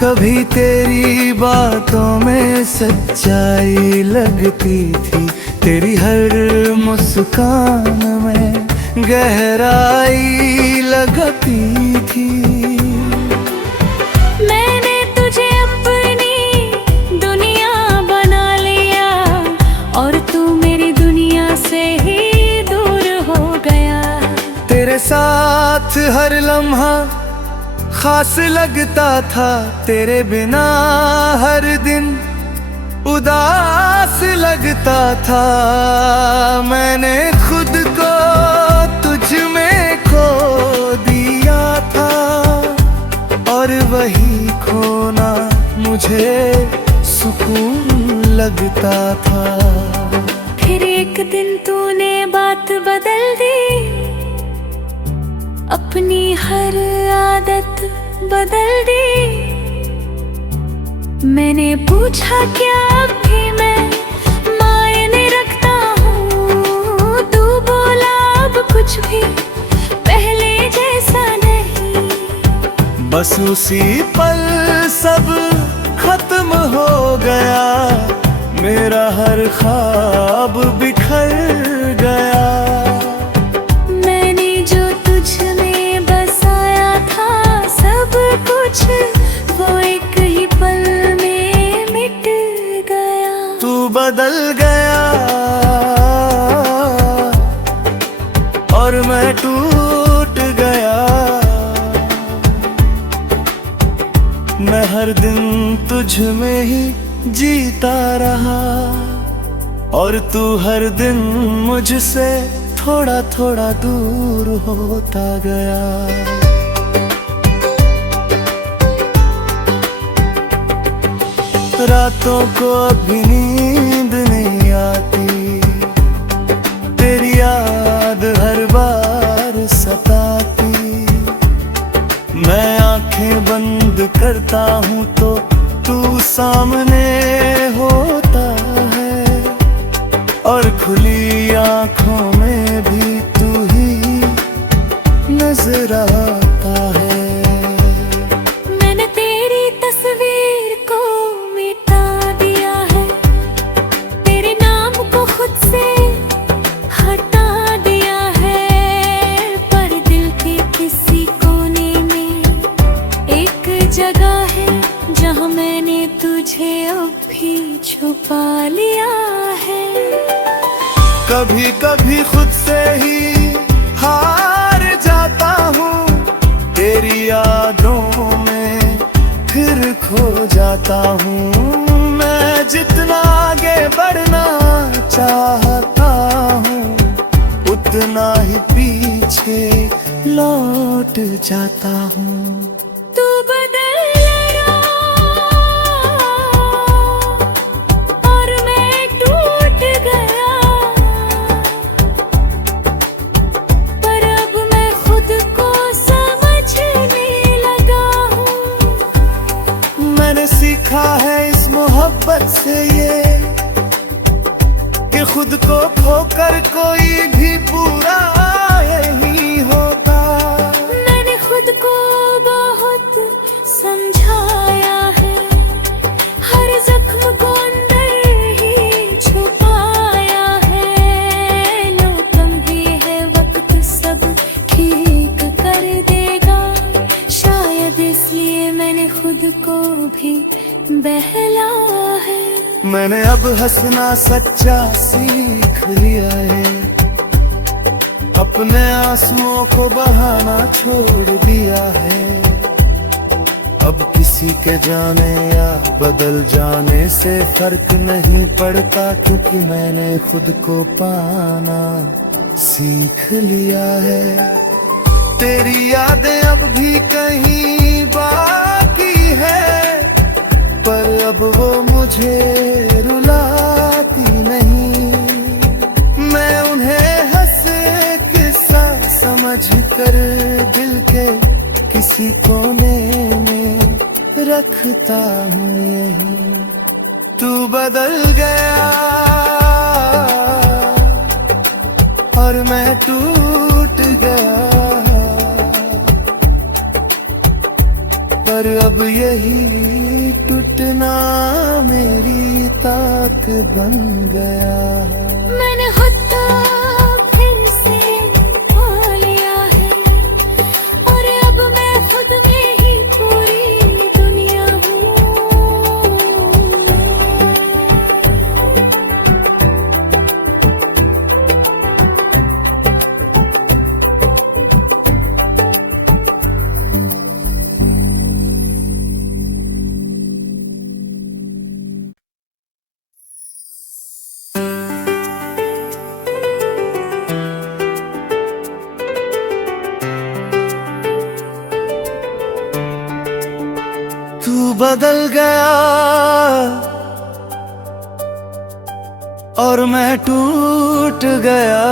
कभी तेरी बातों में सच्चाई लगती थी, तेरी हर मुस्कान में गहराई लगती थी। मैंने तुझे अपनी दुनिया बना लिया और तू मेरी दुनिया से ही दूर हो गया। तेरे साथ हर लम्हा खास लगता था, तेरे बिना हर दिन उदास लगता था। मैंने खुद को तुझ में खो दिया था और वही खोना मुझे सुकून लगता था। फिर एक दिन तूने बात बदल दी, अपनी हर आदत बदल दी। मैंने पूछा क्या अब भी मैं मायने रखता हूँ, तू बोला अब कुछ भी पहले जैसा नहीं। बस उसी पल सब खत्म हो गया, मेरा हर ख्वाब बिखर गया। वो एक ही पल में मिट गया। तू बदल गया और मैं टूट गया। मैं हर दिन तुझ में ही जीता रहा और तू हर दिन मुझसे थोड़ा थोड़ा दूर होता गया। रातों को अभी नींद नहीं आती, तेरी याद हर बार सताती। मैं आंखें बंद करता हूँ तो तू सामने होता है और खुली आंखों में भी तू ही नजर आता है। जगह है जहाँ मैंने तुझे अभी छुपा लिया है। कभी कभी खुद से ही हार जाता हूँ, तेरी यादों में फिर खो जाता हूँ। मैं जितना आगे बढ़ना चाहता हूँ, उतना ही पीछे लौट जाता हूँ। तू बदल गया और मैं टूट गया, पर अब मैं खुद को समझने लगा हूँ। मैंने सीखा है इस मोहब्बत से ये कि खुद को खोकर कोई भी पूरा नहीं होता। मैंने खुद को समझाया है, हर जख्म को अंदर ही छुपाया है। लो कम भी है वक्त सब ठीक कर देगा, शायद इसलिए मैंने खुद को भी बहला है। मैंने अब हंसना सच्चा सीख लिया है, अपने आंसुओं को बहाना छोड़ दिया है। अब किसी के जाने या बदल जाने से फर्क नहीं पड़ता, क्योंकि मैंने खुद को पाना सीख लिया है। तेरी यादें अब भी कहीं बाकी है, पर अब वो मुझे रुलाती नहीं। मैं उन्हें हंसे किस्सा समझ कर दिल के किसी कोने में रखता हूँ यहीं। तू बदल गया और मैं टूट गया। पर अब यही टूटना मेरी ताक बन गया है। मैंने खुद को फिर से पा लिया है और अब मैं खुद में ही पूरी दुनिया हूँ। तू बदल गया और मैं टूट गया।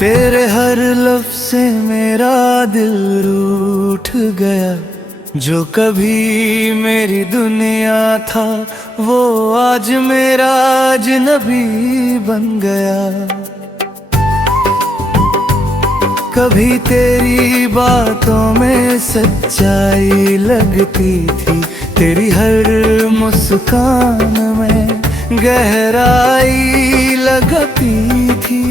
तेरे हर लफ्ज़ से मेरा दिल रूठ गया। जो कभी मेरी दुनिया था वो आज मेरा अजनबी बन गया। कभी तेरी बातों में सच्चाई लगती थी, तेरी हर मुस्कान में गहराई लगती थी।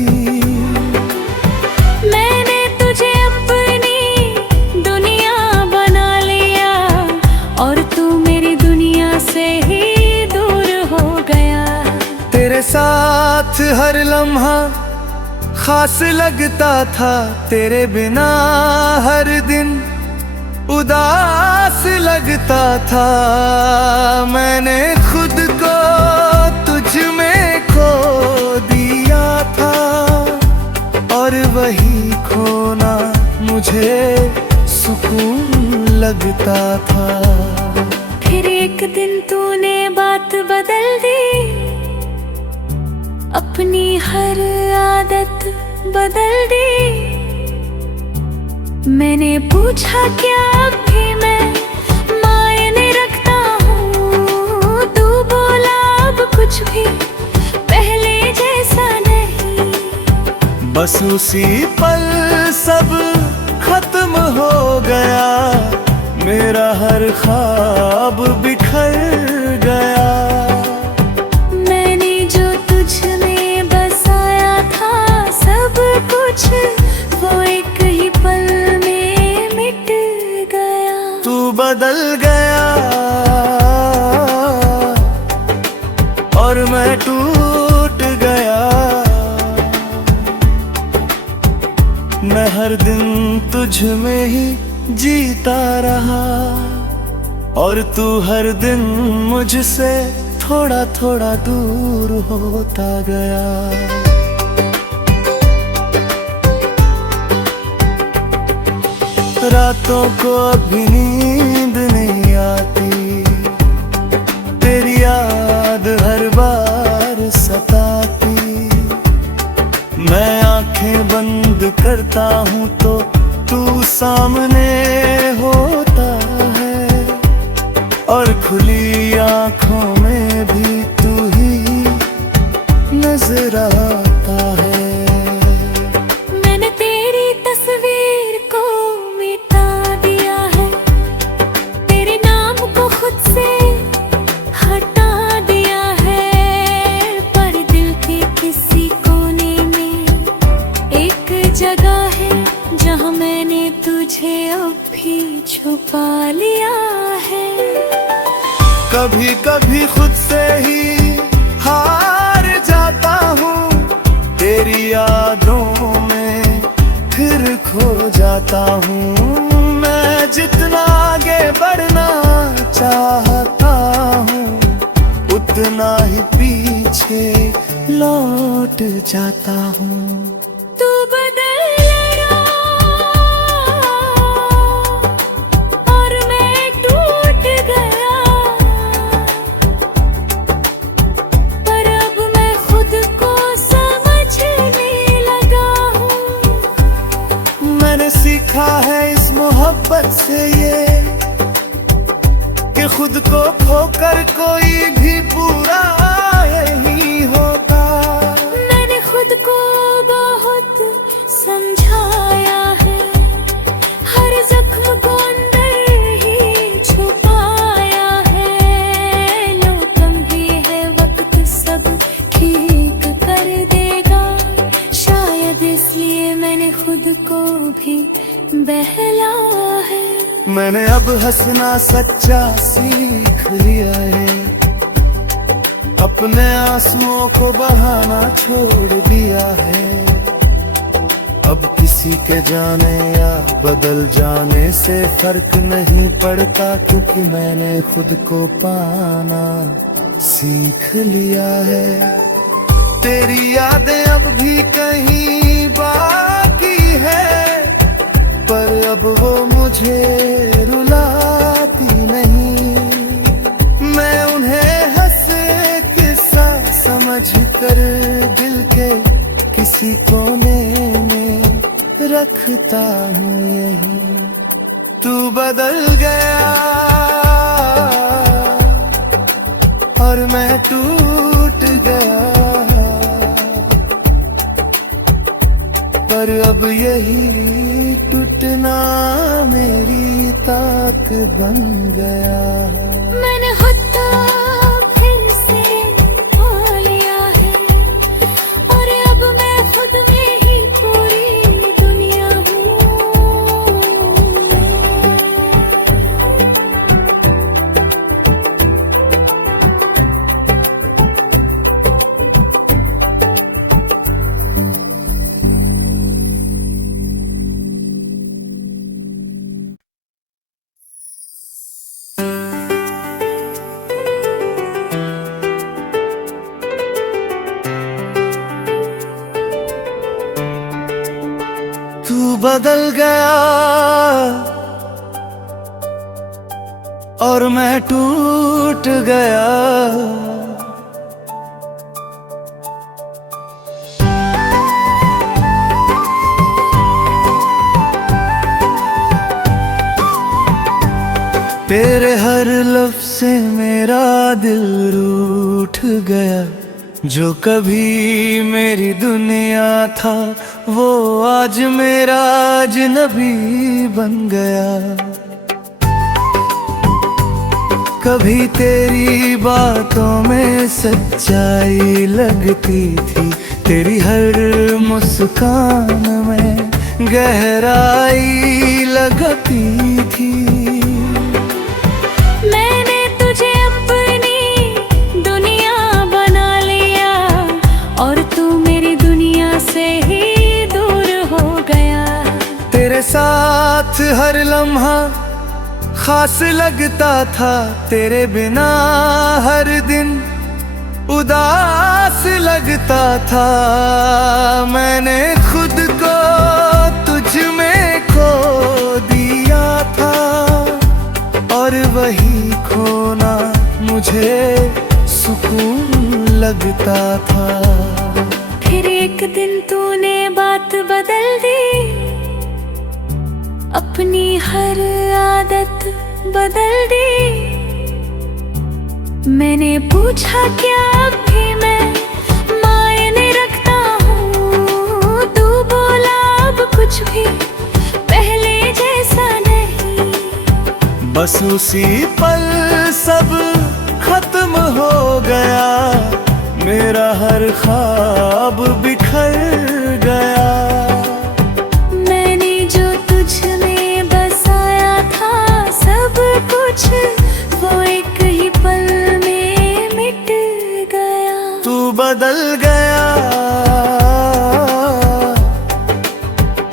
मैंने तुझे अपनी दुनिया बना लिया और तू मेरी दुनिया से ही दूर हो गया। तेरे साथ हर लम्हा खास लगता था, तेरे बिना हर दिन उदास लगता था। मैंने खुद को तुझ में खो दिया था और वही खोना मुझे सुकून लगता था। फिर एक दिन तूने बात बदल दी, अपनी हर आदत बदल दी। मैंने पूछा क्या अब भी मैं मायने रखता हूँ, तू बोला अब कुछ भी पहले जैसा नहीं। बस उसी पल सब खत्म हो गया, मेरा हर ख्वाब बिखर गया। मैंने जो तुझ में बसाया था सब कुछ वो एक ही पल में मिट गया। तू बदल गया और मैं टूट गया। मैं हर दिन तुझ में ही जीता रहा और तू हर दिन मुझसे थोड़ा थोड़ा दूर होता गया। रातों को अभी नींद नहीं आती, तेरी याद हर बार सताती। मैं आंखें बंद करता हूँ तो तू सामने होता है और खुली आंखों में भी तू ही नजर आता है। मैंने तेरी तस्वीर को मिटा दिया है, तेरे नाम को खुद से हटा दिया है। पर दिल के किसी कोने में एक जगह है जहाँ मैंने तुझे अब भी छुपा लिया है। कभी कभी खुद से ही हार जाता हूँ, तेरी यादों में फिर खो जाता हूँ। मैं जितना आगे बढ़ना चाहता हूँ उतना ही पीछे लौट जाता हूँ। तू बदल और मैं टूट गया, पर अब मैं खुद को समझने लगा हूँ। मैंने सीखा है इस मोहब्बत से ये कि खुद को खोकर कोई भी पूरा अब हंसना सच्चा सीख लिया है, अपने आंसुओं को बहाना छोड़ दिया है। अब किसी के जाने या बदल जाने से फर्क नहीं पड़ता, क्योंकि मैंने खुद को पाना सीख लिया है। तेरी यादें अब भी कहीं बाकी है, पर अब वो मुझे रुलाती नहीं। मैं उन्हें हंसे किस्सा समझ कर दिल के किसी कोने में रखता हूँ यहीं। तू बदल गया और मैं टूट गया, पर अब यही टूटना मेरी ताक बन गया। मैंने खुद को फिर से पा लिया है, और अब मैं खुद में ही पूरी दुनिया हूँ। तू बदल गया और मैं टूट गया, तेरे हर लफ्ज़ से मेरा दिल रूठ गया। जो कभी मेरी दुनिया था वो आज मेरा अजनबी बन गया। कभी तेरी बातों में सच्चाई लगती थी, तेरी हर मुस्कान में गहराई लगती थी। मैंने तुझे अपनी दुनिया बना लिया, और तू मेरी दुनिया से ही दूर हो गया। तेरे साथ हर लम्हा खास लगता था, तेरे बिना हर दिन उदास लगता था। मैंने खुद को तुझ में खो दिया था, और वही खोना मुझे सुकून लगता था। फिर एक दिन तूने बात बदल दी, अपनी हर आदत बदल दी। मैंने पूछा क्या अब भी मैं मायने रखता हूँ, तू बोला अब कुछ भी पहले जैसा नहीं। बस उसी पल सब खत्म हो गया, मेरा हर ख्वाब बिखर गया। मैंने जो तुझ में बसाया था सब कुछ, वो एक ही पल में मिट गया। तू बदल गया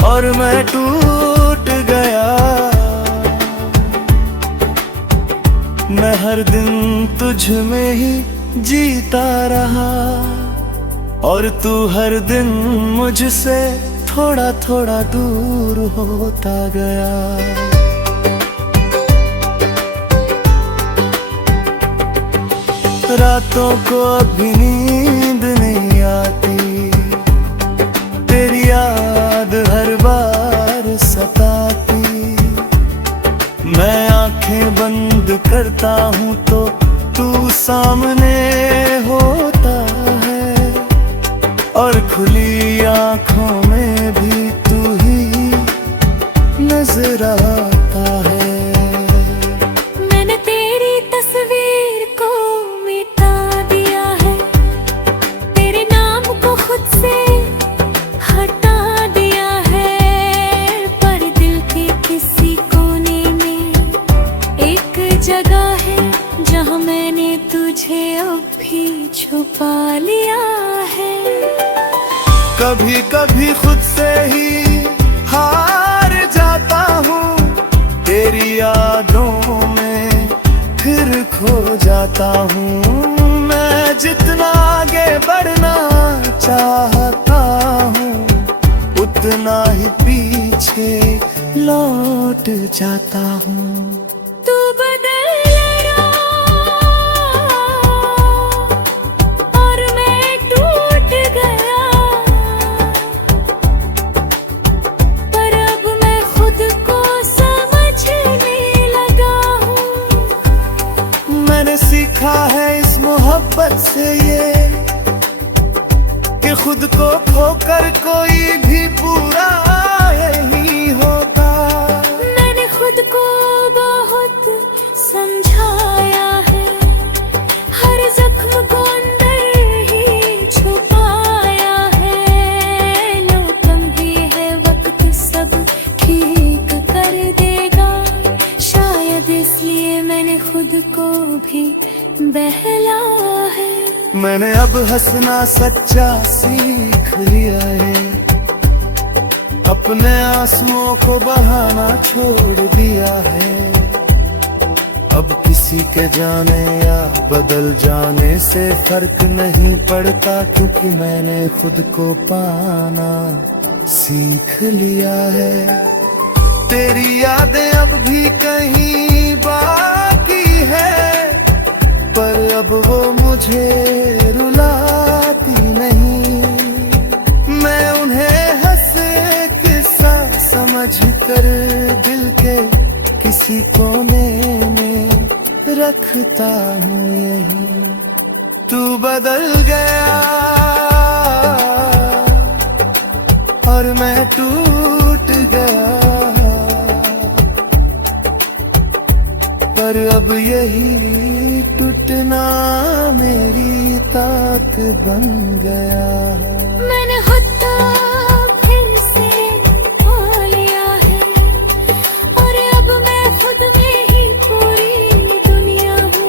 और मैं टूट गया। मैं हर दिन तुझ में ही जीता रहा, और तू हर दिन मुझसे थोड़ा थोड़ा दूर होता गया। रातों को अभी नींद नहीं आती, तेरी याद हर बार सताती। मैं आंखें बंद करता हूँ तो तू सामने होता है, और खुली आंखों में भी तू ही नजर आता है। मैंने तेरी तस्वीर को मिटा दिया है, तेरे नाम को खुद से हटा दिया है, पर दिल के किसी कोने में मैंने तुझे अब भी छुपा लिया है। कभी कभी खुद से ही हार जाता हूँ, तेरी यादों में फिर खो जाता हूँ। मैं जितना आगे बढ़ना चाहता हूँ, उतना ही पीछे लौट जाता हूँ। तू बदल गया और मैं टूट गया, पर अब मैं खुद को समझने लगा हूँ। मैंने सीखा है इस मोहब्बत से ये कि खुद को खोकर कोई भी पूरा नहीं होता। मैंने खुद को बहुत समझाया है, हर जख्म को अंदर ही छुपाया है। लो कम ही है वक्त सब ठीक कर देगा, शायद इसलिए मैंने खुद को भी बहला है। मैंने अब हंसना सच्चा सीख लिया है, अपने आंसुओं को बहाना छोड़ दिया है। अब किसी के जाने या बदल जाने से फर्क नहीं पड़ता, क्योंकि मैंने खुद को पाना सीख लिया है। तेरी यादें अब भी कहीं बाकी है, पर अब वो मुझे रुलाती नहीं। मैं उन्हें हंसे किस्सा समझ कर दिल के किसी कोने में रखता हूँ यही। तू बदल गया और मैं टूट गया, पर अब यही टूटना मेरी ताक बन गया। मैंने खुद को फिर से पा लिया है, और अब मैं खुद में ही पूरी दुनिया हूँ।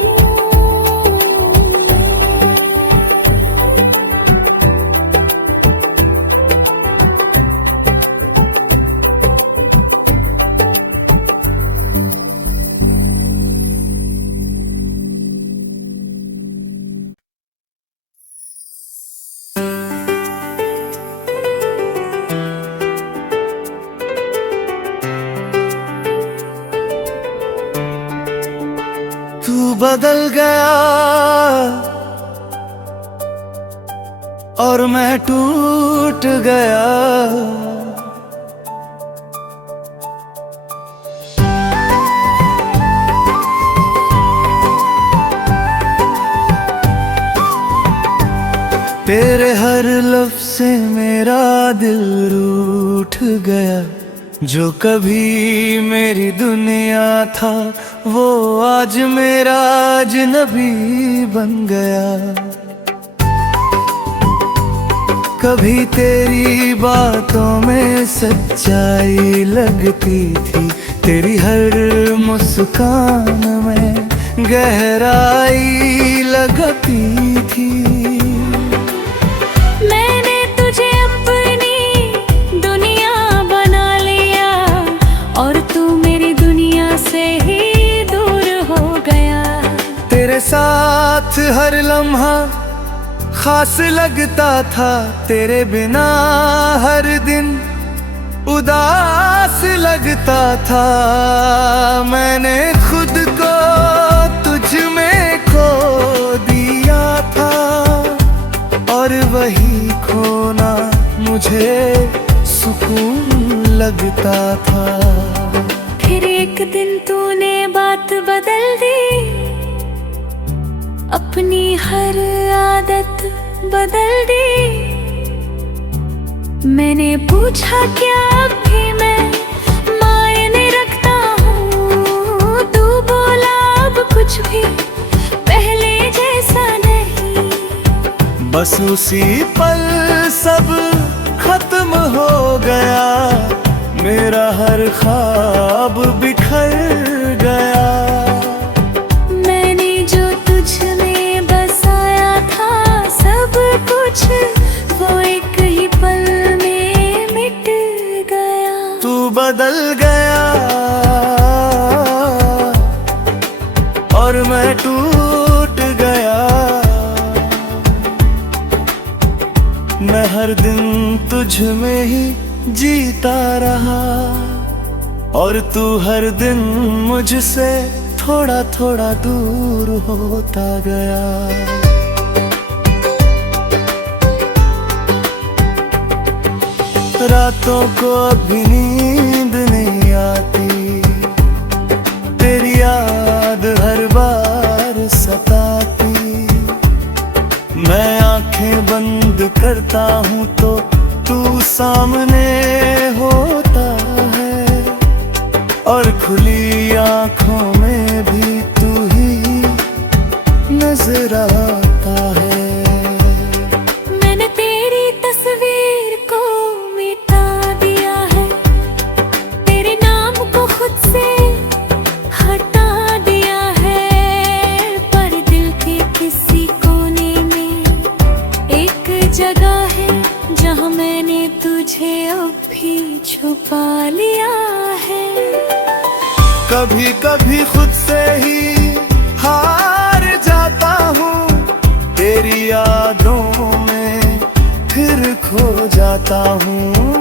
तू बदल गया और मैं टूट गया, तेरे हर लफ्ज़ से मेरा दिल रूठ गया। जो कभी मेरी दुनिया था, वो आज मेरा अजनबी बन गया। कभी तेरी बातों में सच्चाई लगती थी, तेरी हर मुस्कान में गहराई लगती थी। मैंने तुझे अपनी दुनिया बना लिया, और तू मेरी दुनिया से ही दूर हो गया। तेरे साथ हर लम्हा खास लगता था, तेरे बिना हर दिन उदास लगता था। मैंने खुद को तुझ में खो दिया था, और वही खोना मुझे सुकून लगता था। फिर एक दिन तूने बात बदल दी, अपनी हर आदत बदल दी। मैंने पूछा क्या अब भी मैं मायने रखता हूँ, तू बोला अब कुछ भी पहले जैसा नहीं। बस उसी पल सब खत्म हो गया, मेरा हर ख्वाब बिखर गया। मैंने जो तुझ तुझ में ही जीता रहा, और तू हर दिन मुझसे थोड़ा थोड़ा दूर होता गया। रातों को अभी नींद नहीं आती, तेरी याद हर बार सताती। मैं आंखें बंद करता हूँ तो तू सामने होता है, और खुली आंखों में भी तू ही नजर आता है। मैंने तेरी तस्वीर को मिटा दिया है, तेरे नाम को खुद से हटा दिया है, पर दिल के किसी कोने में एक जगह है जहाँ मैंने तुझे अब भी छुपा लिया है। कभी कभी खुद से ही हार जाता हूँ, तेरी यादों में फिर खो जाता हूँ।